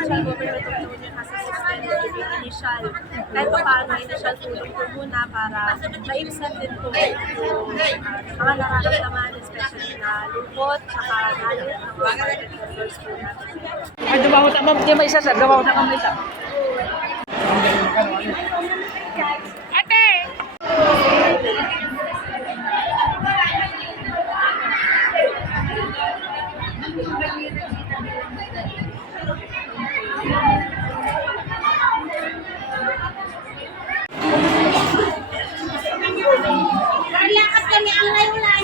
Government of the Union has a system to give initial, kahit pa paano initial tulong po muna para ma-extend din po yung mga nararamdaman, especially na lungkot, tsaka galit ng mga market vendors po natin. Ay, dumaho na ma'am. Di may isa sir. Dumaho na kami isa. Ate! Lakas kami ang ngayon lang.